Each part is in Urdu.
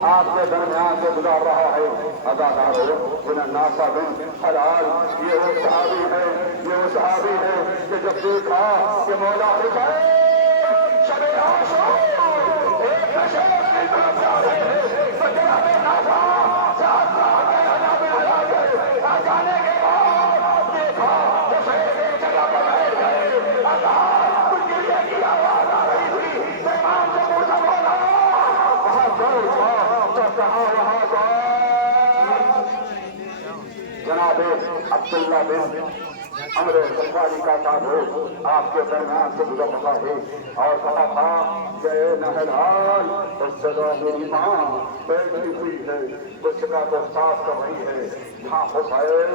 آپ کے درمیان سے گزار رہا ہے اداکاروں جنہیں ناسا بن حلال یہ وہ صحابی ہے کہ جب دیکھا کہ مولا حسین شب عاشور ایک نشے کی طرف جا رہے ہیں تو جناب ناسا ساتھ میں عذاب حیات جانے کے بعد دیکھا حسین ایک جگہ پر بیٹھ گئے کچھ گریے کی آواز آ رہی تھی امام سے پوچھا مولا وہاں دور تھا کہاں وہاں کا جناب عبداللہ بن عمرو غفاری کا تعلق آپ کے درمیان سے گزر رہا ہے اور کہا تھا کہ اے نہلال اس جگہ میری ماں بیٹھی ہوئی ہے اس جگہ کو صاف کر رہی ہے جہاں حسین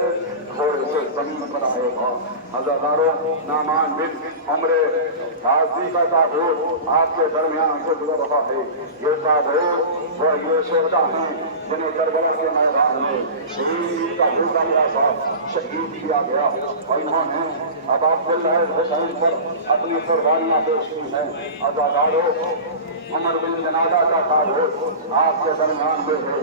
تھوڑے سے زمین پر آئے گا ہزاروں نعمان بن عمرو غازی کا تعلق آپ کے درمیان سے گزر رہا ہے یہ تعلق وہ یہ شہدا ہیں جنہیں کربلا کے میدان میں شہید کا بھوکا ملا تھا شہید کیا گیا اور انہوں نے اب عبداللہ حسین پر اپنی قربانیاں پیش کی ہیں اداکاروں عمر بن جنادہ کا تعلق آپ کے درمیان میں ہے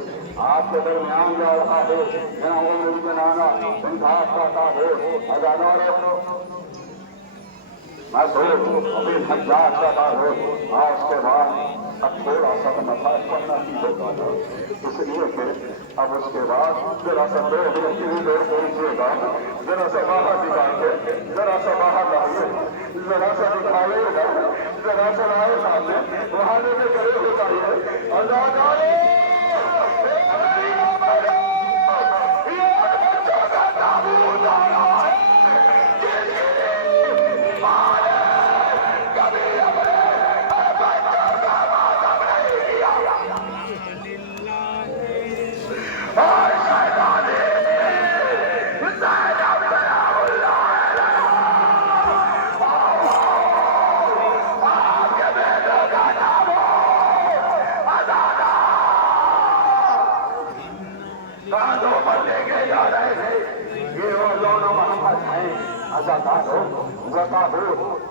آپ کے درمیان جا رہا ہے جناب عمر بن جنادہ بن گھاس کا تعلق اداکاروں مسعود بن حجاج کا تعلق اور اس کے بعد اب تھوڑا سا نفاذ پڑھنا ہی ہوگا اس لیے کہ اب اس کے بعد ذرا سا دو منٹ کی دیر پہنچیے گا ذرا سا باہر نکال کے ذرا سا باہر لائیے ذرا سا دکھائیے گا ذرا سا لائے سامنے وہاں لے کے کرے ہو جائیے اداکاروں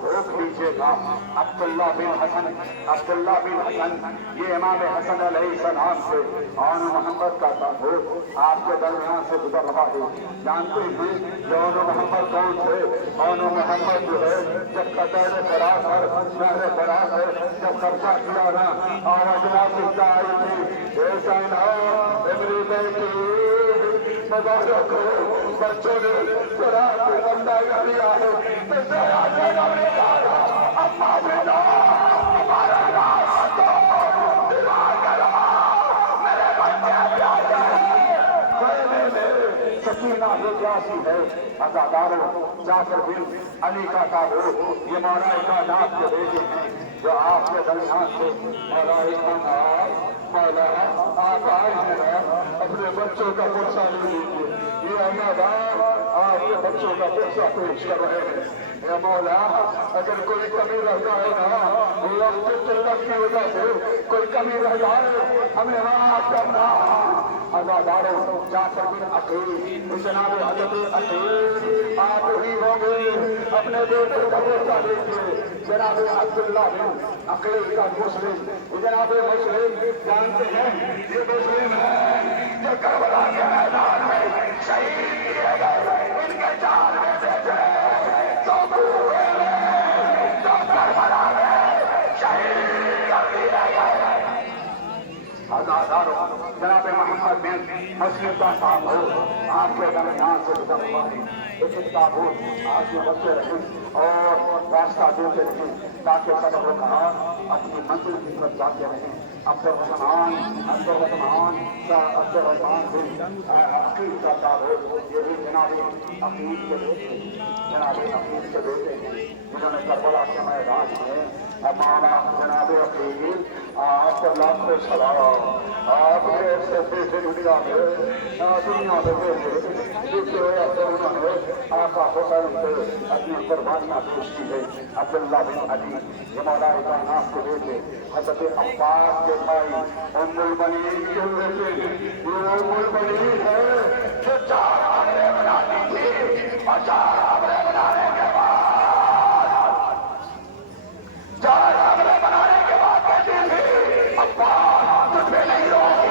روک لیجیے گا عبداللہ بن حسن یہ امام حسن علیہ السلام سے آن محمد کا تعلق آپ کے درمیان سے گزر رہا ہے جانتے ہیں کہ آن محمد کون تھے آن محمد جو ہے جب قطر برابر شہر برابر جب قبضہ کیا نا آواز سکتا آئی تھی ایسا میری بیٹی مبارک ہو بچوں نے شراب کو بندہ کر دیا ہے سکینہ جاسی ہے اداکاروں جعفر بن علی کا تعلق یہ مولا کائنات کے بیٹے ہیں جو آپ کے درمیان سے مولا آپ آئے ہیں اپنے بچوں کا پرسہ لے لیجیے یہ آپ کے بچوں کا پرسہ پیش کر رہے ہیں اے مولا اگر کوئی کمی رہ جائے نا وقت کی وجہ سے کوئی کمی رہ جائے ہمیں معاف کرنا اداکاروں جعفر بن عقیل جناب حضرت عقیل آپ ہی ہوں گے اپنے بیٹے کا پرسہ لیجیے جناب عبداللہ بن عقیل کا مسلم جناب مسلم جانتے ہیں یہ مسلم ہے جو کربلا کے میدان میں شہید کیے گئے ان کے چار بیٹے تھے تو پورے تو کربلا میں شہید کر دیے گئے اداکاروں جناب محمد بن مسلم کا صاحب ہو آپ کے درمیان سے گزر ہوا ہے ایک تابوت آپ کے بچے رہیں اور راستہ دیتے رہیں تاکہ سب لوگ اپنی منزل کی طرف جاتے رہیں عبدالرحمان بن عقیل کا تعلق یہ بھی جناب عقیل کے بیٹے ہیں جنہوں نے کربلا کے میدان میں ہمارا جناب عقیل آپ کو لاکھ سلام آپ سے بیٹے دنیا میں انہوں نے آقا حسین سے اپنی قربانیاں پیش کی ہے عبداللہ بن علی یہ مولا کائنات کے بیٹے حضرت عباس کے بھائی ام المنین کے بیٹے یہ ام المنین ہے جو 4 آبرے بناتی تھی اور 4 آبرے بنانے کے بعد 4 آبرے بنانے کے بعد کہتی تھی عباس تجھ پہ نہیں روک